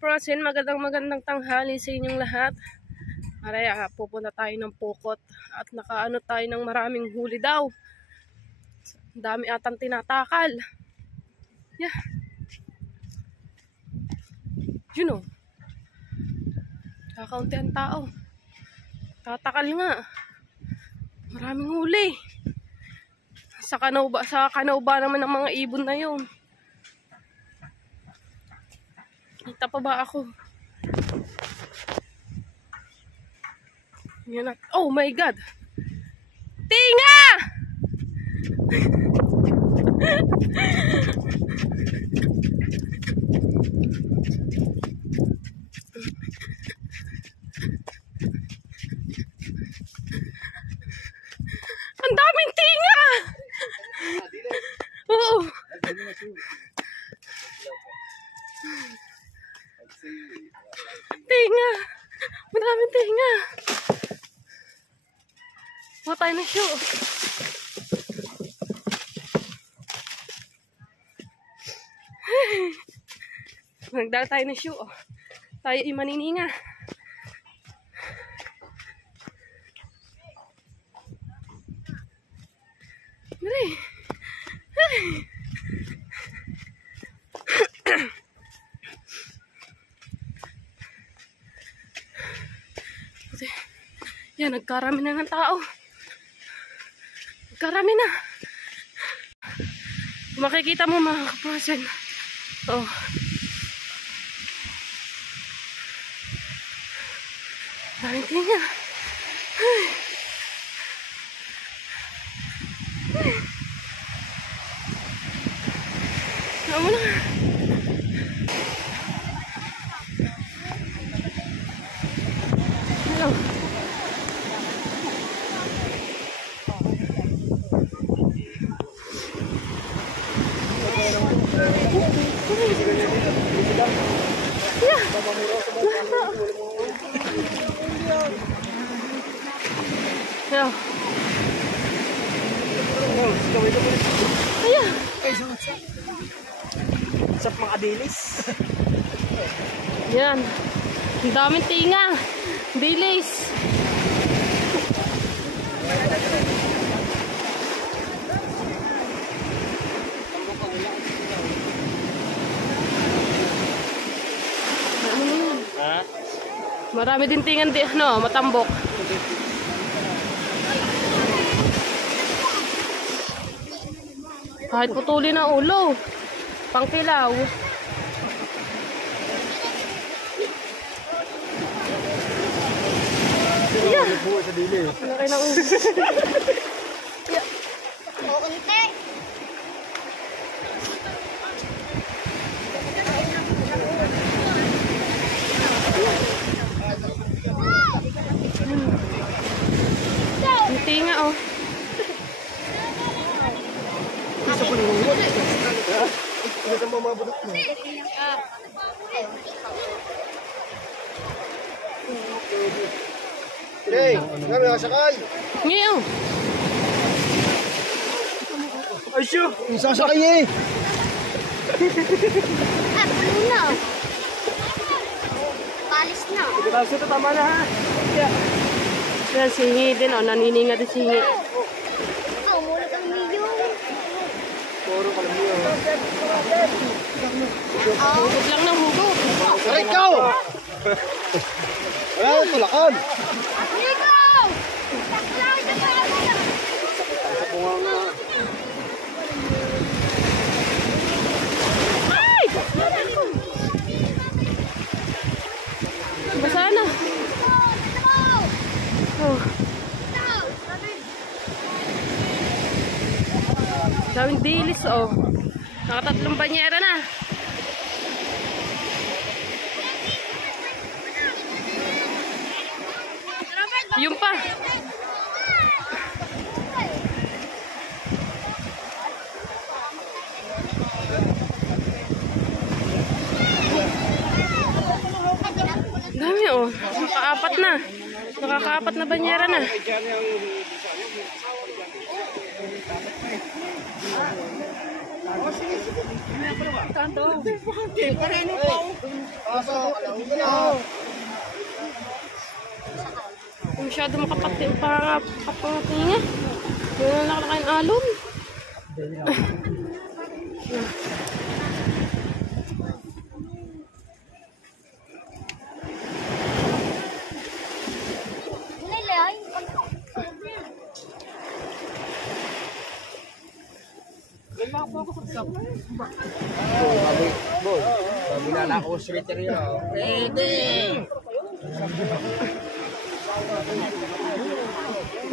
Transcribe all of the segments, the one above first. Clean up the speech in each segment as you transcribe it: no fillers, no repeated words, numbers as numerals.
kaprosin, magandang tanghali sa inyong lahat. Araya, pupunta tayo ng Pokot at nakaano tayo ng maraming huli daw. Dami atang tinatakal. Yeah. You know. Kakaunti ang tao. Tatakal nga. Maraming huli. Sa kanawba naman ng mga ibon na yun. Kita pa ba ako? Yan na. Oh my God! Tinga! Ang daming tinga! Oo. Tinga! Maraming tinga! Huwag tayo na show. Nagdala tayo na show. Tayo ay manininga. Dali! Dali! Yan, nagkarami na ng tao. Nagkarami na. Makikita mo mga kapasan. Oh. Daming tinga. Ay. Ay. Tama na. Hello. Yeah. Yeah. Ayan. Sap mga dilis. Yan. Ang daming tinga. Dilis. Marami din tingan di, matambok. Kahit putulin ang ulo. Pangkilaw. Yeah. Laki na ulo. Yeah. Tinga oh. Isa po nung ulo. Ano sa mamabudot mo? Hey, kami nakasakay. Ngayon. Ay siya, sasakay eh. Puno na. Palis na. Kasi ito tama na ha. Yan, singi din oh. Nanininga din singi. Umulat ang video. Puro kalam niyo. Hugot lang ng hugot. Aray ikaw! Wala akong tulakan. Ikaw! Ay! Basa na. Oh. Daming dilis oh. Nakatatlong banyera na. Yung pa. Dami oh. Nakakaapat na. Nakakaapat na banyera na. Masyado makapating para kapangating niya. Yun ang nakalakain alon. Nilay. Sabi na lang ako sweater yun. Pwede!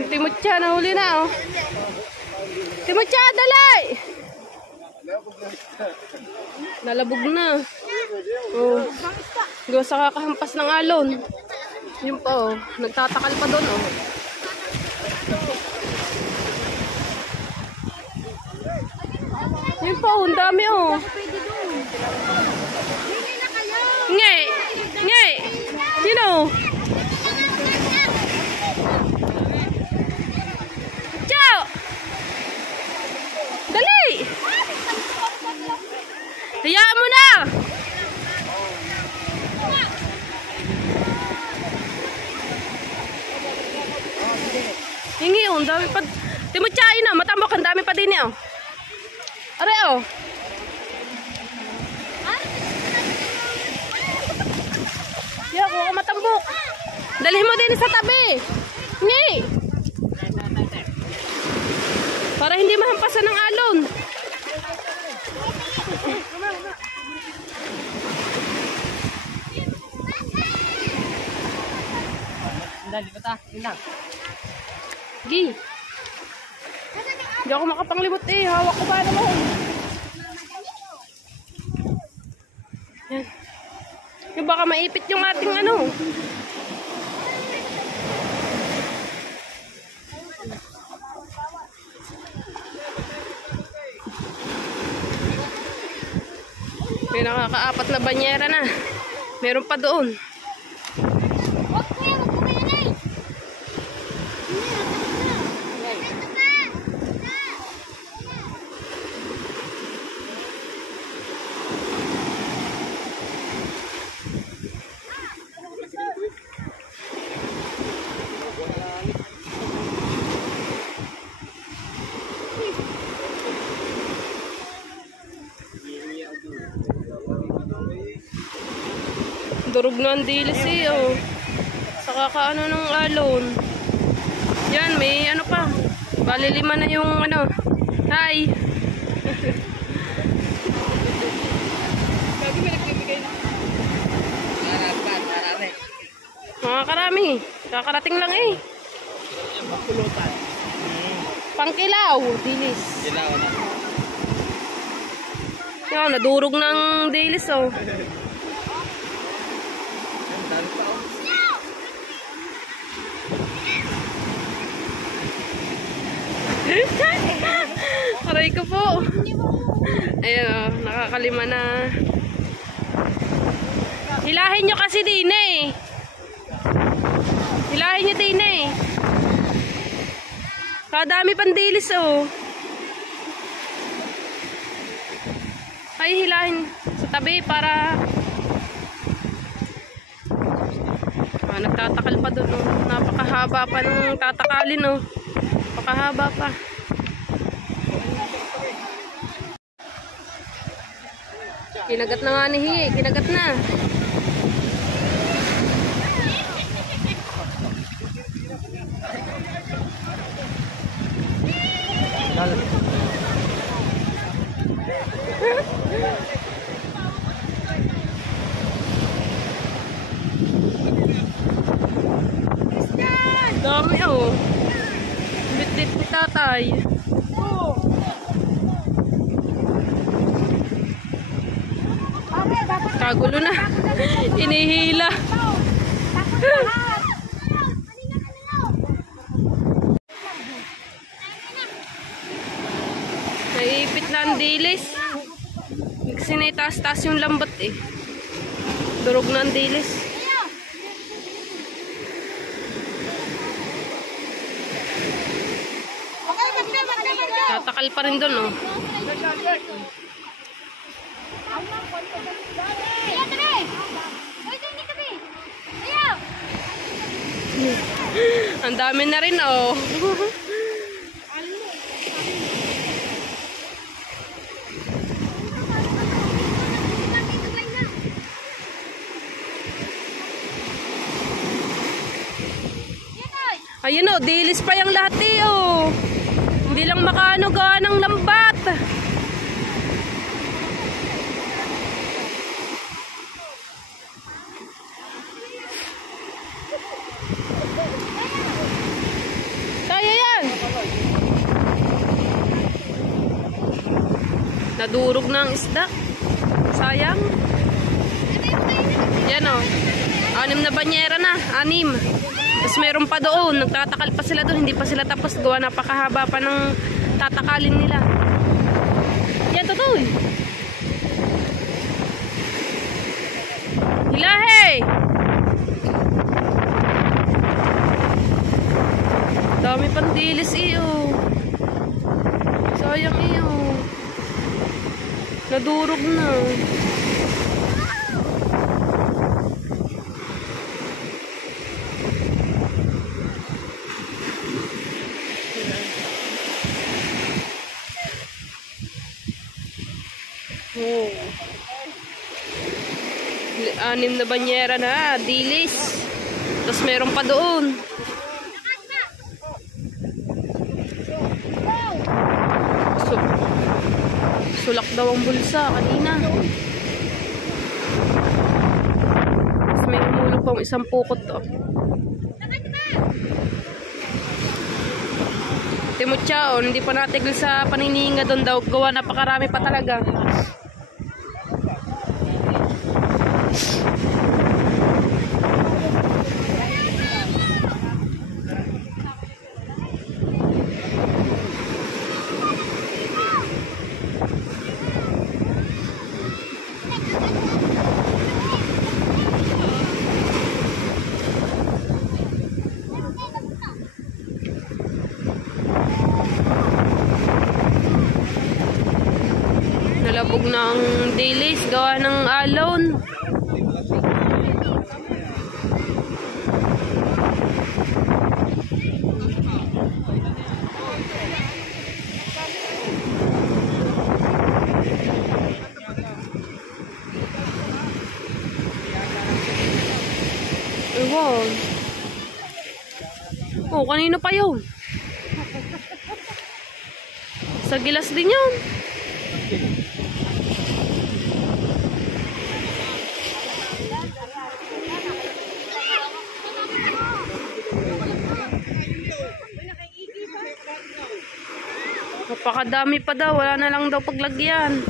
Timotya, nahuli na oh. Timotya, dalay! Nalabog na. Oh. Gawa sa kakahampas ng alon. Yun pa oh. Nagtatakal pa doon oh. Yun pa oh. Ang dami oh. Ngay! Ngay! Sino? Ciao! Dali! Hayaan mo na! Hingi oh, ang dami pa. Timutyain na, matambok, ang dami pa din eh oh. Are oh. Yan, kuha ka matambok. Dalhin mo din sa tabi. Hingi! Para hindi mahampasan ng alon. Dali pa ta, inang. Gi. Hindi ako makapanglimot eh. Hawak ko pa naman. Yan. Yung baka maipit yung ating ano. May nakakaapat na banyera na. Meron pa doon. Huwag kuya, huwag ko kaya na. Durog na ang dilis eh, oh. Sa kakaano ng alon. Yan, may ano pa. Bali 5 na yung ano. Hi! Mga karami. Kakarating lang eh. Pangkilaw, dilis. Yan, nadurog ng dilis oh. Aray ko po. Ayan o, nakakalima na. Hilahin nyo kasi din eh. Hilahin nyo din eh. Kadami pandilis oh. Ay hilahin sa tabi para nagtatakal pa doon oh. Napakahaba pa nung tatakalin oh. Napakahaba pa. Kinagat na nga ni Hiye, kinagat na. Dami oh. Bit-bit ni tatay. Kagulo na. Inihila. Naipit na ang dilis. Kasi naitaas-taas yung lambat eh. Durog na ang dilis. Tatakal pa rin doon oh. Ayaw, tabi! Uy, tabi, tabi! Ayaw! Ang dami na rin, oh. Ayun, oh, dilis pa yung lahat, eh, oh. Hindi lang makaano gawa ng lambat. Kaya yan. Nadurog na ang isda. Sayang. Yan, oh. 6 na banyera na. 6. Tapos meron pa doon. Nagtatakal pa sila doon. Hindi pa sila tapos. Gawa napakahaba pa ng tatakalin nila. Yan, totoo. Hilahe! Dami pang dilis, iyo. Sayang, iyo. Nadurog na. Oh. 6 na banyera na, dilis. Tapos meron pa doon. Sulak daw ang bulsa kanina. Tapos may humulog pang isang pukot to. Timotya, hindi pa natigil sa panininga doon daw. Gawa napakarami pa talaga. Nalabog na ang dilis, gawa ng alon. Ewan. Oh, kanino pa yun? Sa gilas din yun. Napakadami pa daw. Wala na lang daw paglagyan.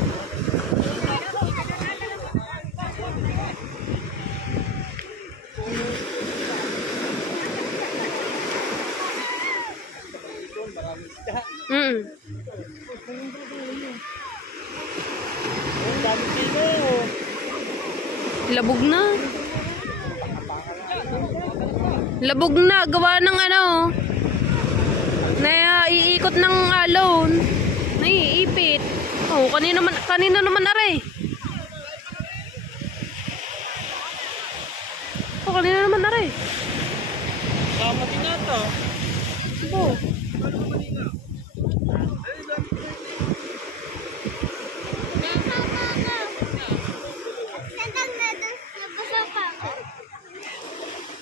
Labog na. Labog na. Gawa ng ano. Naiikot ng alon. Naiipit. Oh, kanino naman aray. Oh, kanino naman aray. Tama din ata. Oh.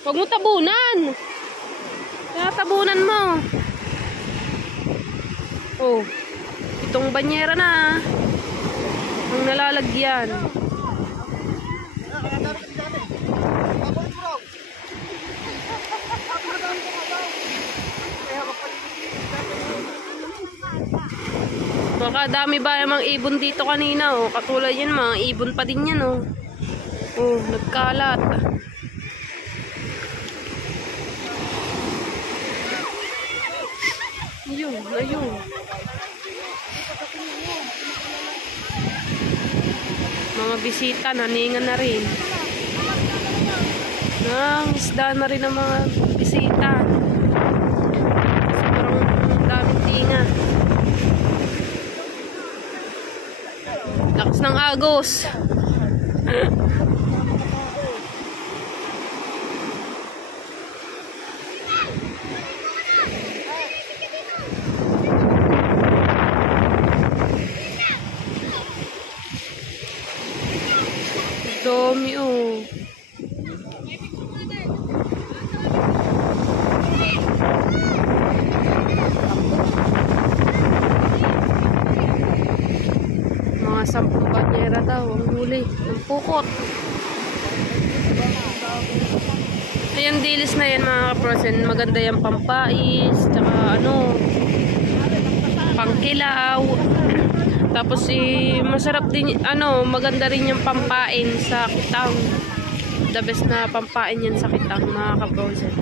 Huwag mo tabunan. Kaya tabunan mo. Oh. Itong banyera na. Ang nalalagyan. Baka dami ba yung mga ibon dito kanina, oh. Katulad yan, mga ibon pa din yan, oh. Oh, nagkalat. Ayun. Mga bisita, naningan na rin. Ang isda na rin ang mga bisita. Sobrang daming tinga. Lakas ng agos. Dami oh. Mga 10 banyera daw ang huli ng pukot. Ayan, dilis na yan mga kaprosen. Maganda yung pampais, tsaka ano, pangkilaw. Tapos masarap din, ano, maganda rin yung pampain sa kitang. The best na pampain yan sa kitang mga kaprosen.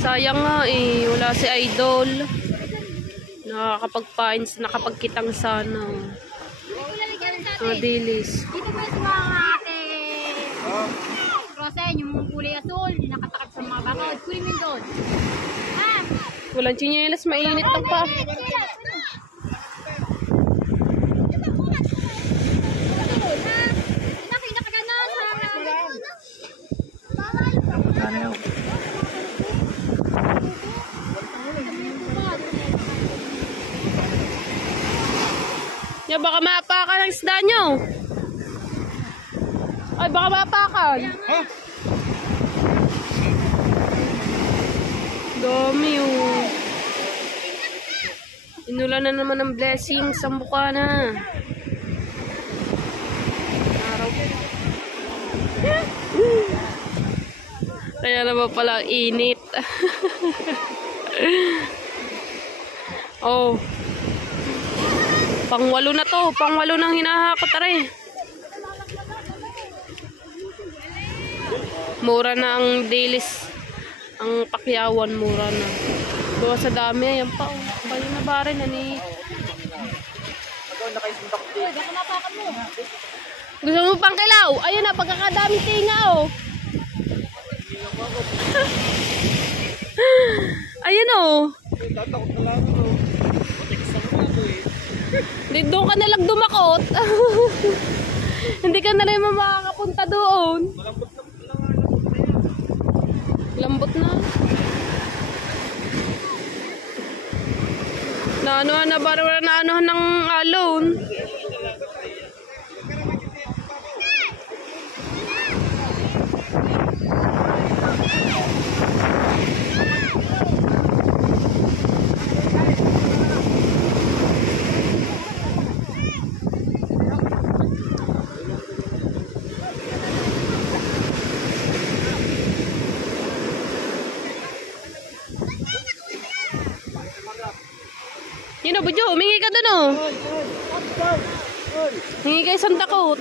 Sayang nga wala si Idol. Nakapagkitang sana. Mga dilis. Dito ba sa mga ate? Rosen, yung kulay asul, nakatakap sa mga bakod. Kunin mo yun doon. Ha? Walang tsinelas, mainit lang pa. Ya, baka maapakan ang isda nyo. Ay, baka maapakan. Ha? Dami oh. Inulan na naman ng blessings sa mukha na. Araw. Kaya naman pala init. Oh. Pang-8 na to. Pang-8 nang hinahakot rin. Mura na ang dilis. Ang pakyawan, mura na. Bawa sa dami. Ayan pa. Oh. Bayo na ba rin? Gusto mo pang kilaw? Ayun na. Pagkakadaming tinga oh. Ayun oh. Tatakot na lang ito. Doon ka nalang dumakot. Hindi ka na rin makakapunta doon. Lambot na. Naanohan na ba? Naanohan ng alon. Yun o, Budyo, humingi ka dun o. Hingi ka isang dakot.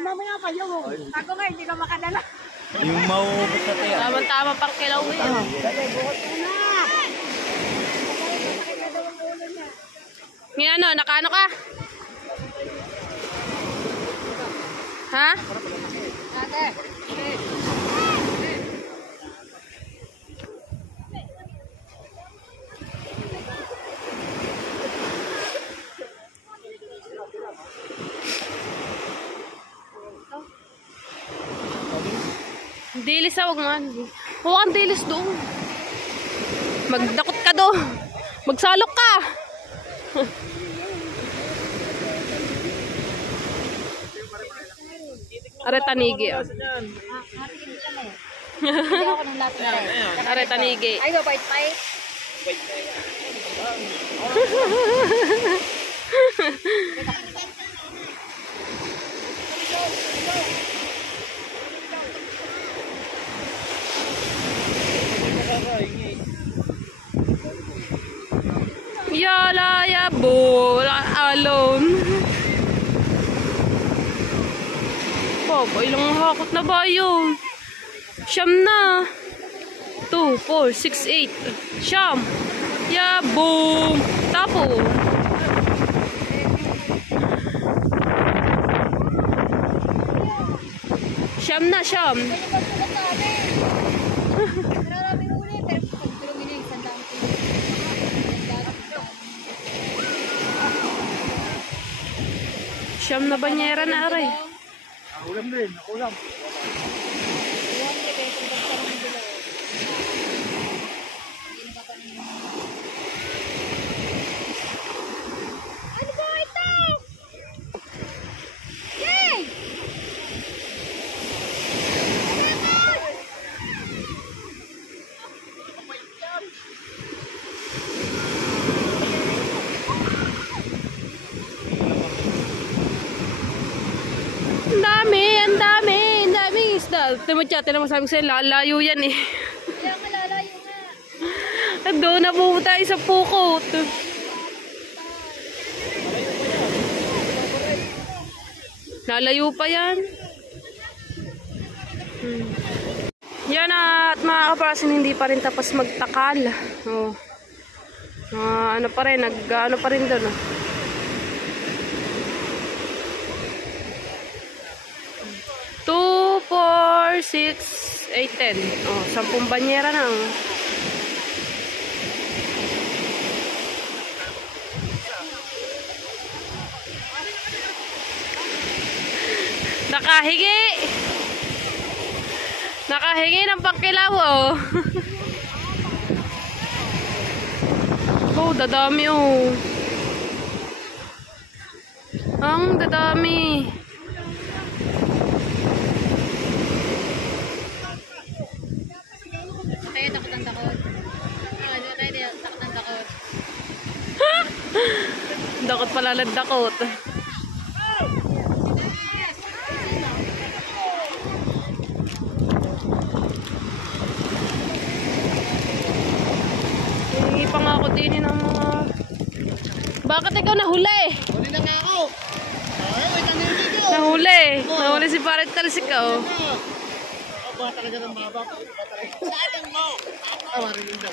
Mamaya pa yun. Ako nga, hindi ka makadala. Yung mauubos na tayo. Tama-tama pang kilaw yun. Ngayon ano, nakaano ka? Ha? Dilis wag man. Huwag ang dilis doon. Magdakot ka doon. Magsalok ka. Are tanigi. Are tanigi. Ay, do bait pa eh. Yala ya bo, alone. Baba, ilang hakot na ba yun? Siyam na. 2, 4, 6, 8. Siyam. Ya boom. Tapo. Siyam na, siyam. Maraming huli, pero pag tulungin yung isang dami. Siyam na banyera na aray. Ulam din, ulam. Ano ba ito? Yay! Ang dami isda. Tinan mo sabi ko sa'yo, layo yan eh. Kaya malalayo nga. Doon na po tayo sa pukot. Lalayo pa yan. Yan at mga kaprasin, hindi pa rin tapos magtakal. Oh. Ano pa rin, ano pa rin doon. 2, 4, 6, 8, 10. Oh, 10 banyera na. Nakahingi. Nakahingi ng pangkilaw, oh. Oh, dadami, oh. Ang dadami. Tayo takot ang takot. Tayo takot ang takot. Dakot pala nagdakot. Hihingi pa nga ako din ng mga... Bakit ikaw nahuli? Huli na nga ako. Ay, may tanili ko. Nahuli. Nahuli si Paret Talsik, oh. Ba talaga ng baba ko. Saan mo? Marilin daw.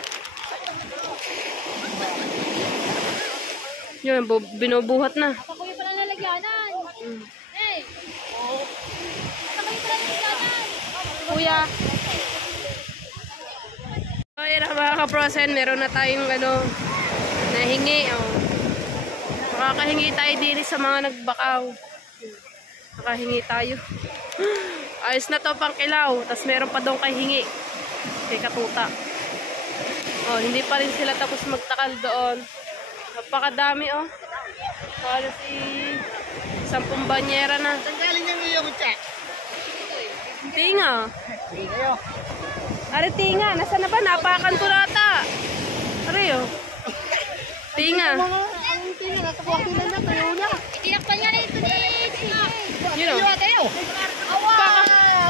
Yun, binubuhat na. Ako yung pala lalagyanan. Hey! Ako yung pala lalagyanan. Kuya. So, yun ang mga kaprosen. Meron na tayong nahingi. Oh. Makakahingi tayo din sa mga nagbakaw. Nakahingi tayo. Ayos na to pang kilaw. Tapos meron pa doon kay hingi. Kay katuta. Oh, hindi pa rin sila tapos magtakal doon. Napakadami, oh. Para si 10 banyera na. Saan galing yung iyo, Butchak? Tinga. Iyo. Are, tinga. Nasaan na ba? Napakan ko nata. Are, oh. Tinga. Ang tingin, nasa kwarto na na, tayo na. Itinakpan nga ito ni Yun, oh. Tayo. Awa!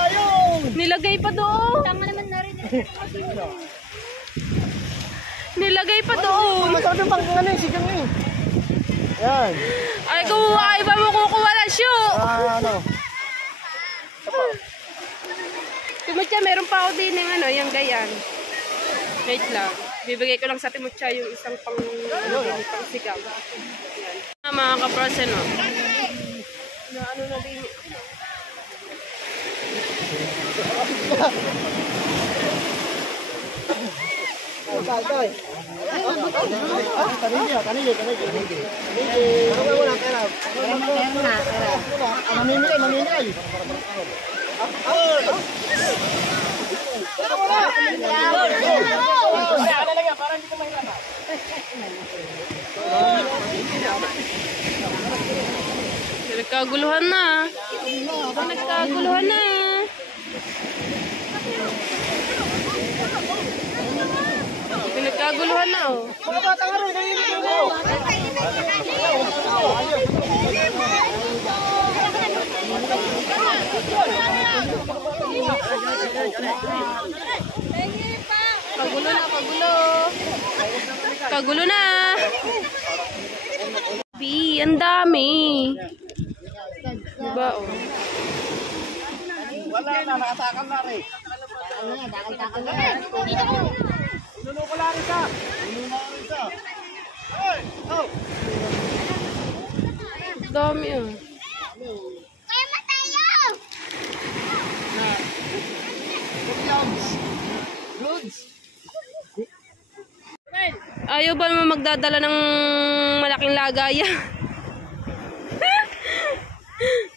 Ayun. Nilagay pa doon. Tama naman na rin. Nilagay pa doon. Masarap yung pang sigang eh. Yan. Ay, kuha. Iba mo kukuha na siyo. Ano? Timutya, meron pa ako din ng yung gayan. Wait lang. Bibigay ko lang sa Timutya yung isang pang sigaw. Yan. Mga kaprosen, no? Ano na din. Tay. Kanili. Wala pera. Mamimigay. Nagkaguluhan na. Nagkaguluhan na. Pinagkaguluhan na, oh. Kagulo na, kagulo. Kagulo na. Bi, ang dami. Diba, oh. Wala na, nakatakal na rin. Nunukula rin sa. Ay! Oh! Dami, oh. Kaya matayo! Goods! Ayaw ba naman magdadala ng malaking lagayan?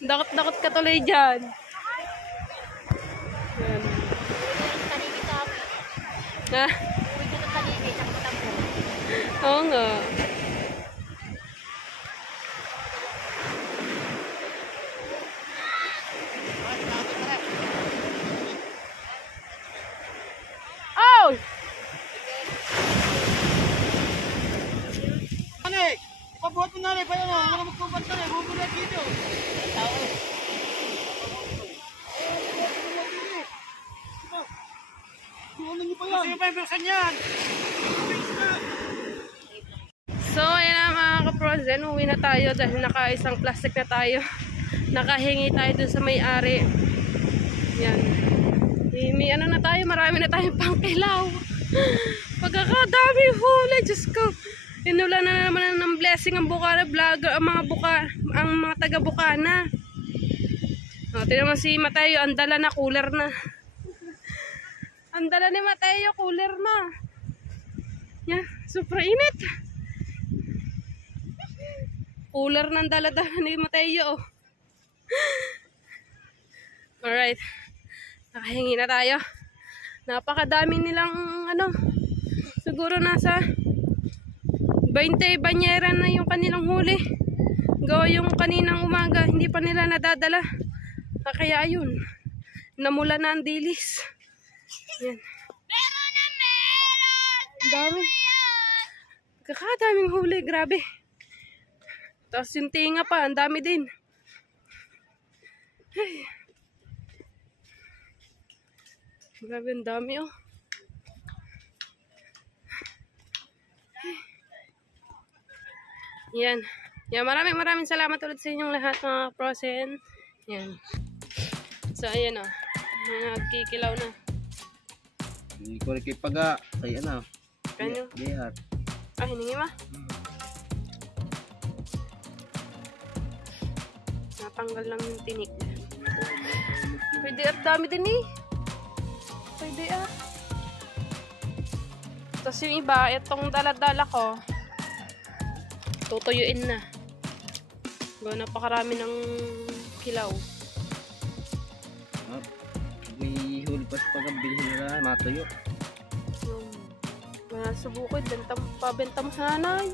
Dakot-dakot ka tuloy dyan. Yan. Taligid sa amin. Ha? Uwi ko sa taligid. Ang matampo. Oo nga. Oh! Nanay! Ipabuhat mo nanay pa yan o. Wala magpubat nanay. Bubulat dito. Ano niyo pa yan? Kasi pa yung buksan yan. So, ayan na mga kaprosen. Uwi na tayo dahil naka-isang plastic na tayo. Nakahingi tayo dun sa may-ari. Yan. May ano na tayo. Marami na tayong pangkilaw. Pagkakadami huli. Diyos ko. Inulan na naman ng blessing ang Bukana vlogger. Ang mga taga Bukana. O, tingnan mo si Mateo. Ang dala na cooler na. Ang dala ni Mateo. Cooler na. Yan. Super init. Cooler ng dala-dala ni Mateo. Alright. Nakahingi na tayo. Napakadami nilang ano. Siguro nasa 20 banyera na yung kanilang huli. Gawa yung kaninang umaga. Hindi pa nila nadadala. Kaya yun. Namula na ang dilis. Yan. Meron na meron! Dami. Kakadaming huli. Grabe. Tapos yung tinga pa, ang dami din. Ay. Grabe, ang dami oh. Yan. Yan, maraming salamat ulit sa inyong lahat mga prosen. Yan. So, ayan oh. Nagkikilaw na. Hindi ko rin kayo paga. Kaya ano. Kanyo? Lihat. Ah, hiningi ma? Natanggal lang yung tinik. Pwede at dami din eh. Pwede ah. Tapos yung iba, itong dala-dala ko, tutuyuin na. Napakarami ng kilaw. May huli pa sa pagkabilhin nila. Matuyo. Mga subukid, pabenta mo sa nanay.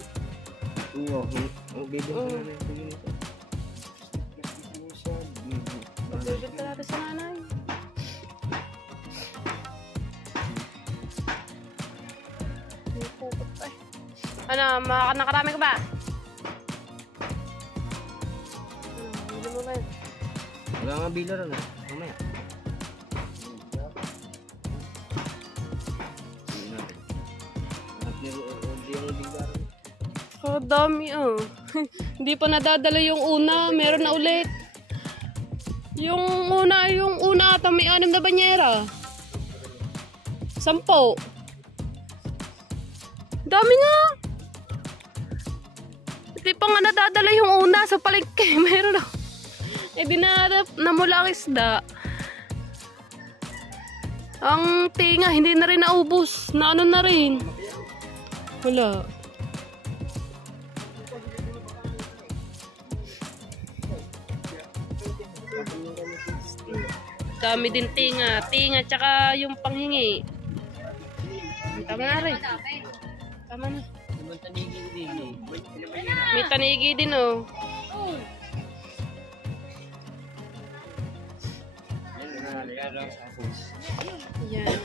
Oo. Ang bibig sa nanay. Pagbibenta natin sa nanay. May pupot pa eh. Ano, nakarami ka ba? Hindi mo ba yun? Wala nga bilar na. Mamaya. Oh, dami oh. Hindi pa nadadala yung una, meron na ulit. Yung una ata may 6 na banyera. 10. Dami nga. Hindi pa nga nadadala yung una sa palengke. Meron na. Eh di namula ang isda. Ang tinga, hindi na rin naubos. Na ano na rin. Wala. Dami din tinga. Tinga tsaka yung panghingi. Tama na rin. Tama na. May tanigi din oh. Yan.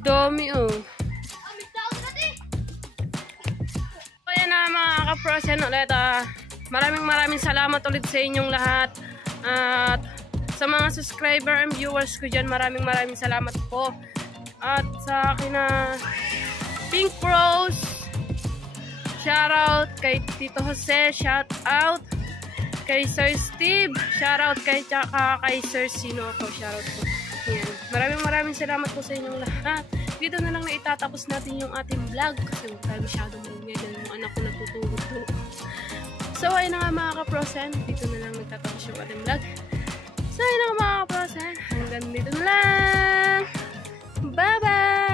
Dami oh. Kaya na mga kaprosen ulit maraming salamat ulit sa inyong lahat. At sa mga subscriber and viewers ko dyan, maraming salamat po. At sa akin na Pink Rose, shoutout kay Tito Jose, shoutout kay Sir Steve, shoutout kay Sir Sino ako, shoutout po. Yan. Maraming salamat po sa inyong lahat. Dito na lang na itatapos natin yung ating vlog kasi huwag tayo masyadong maingay dahil yung anak ko natutulog po. So ayun na nga mga kaprosen, dito na lang nagtatapos yung ating vlog. So ayun na nga mga kaprosen, hanggang dito na lang. Bye bye!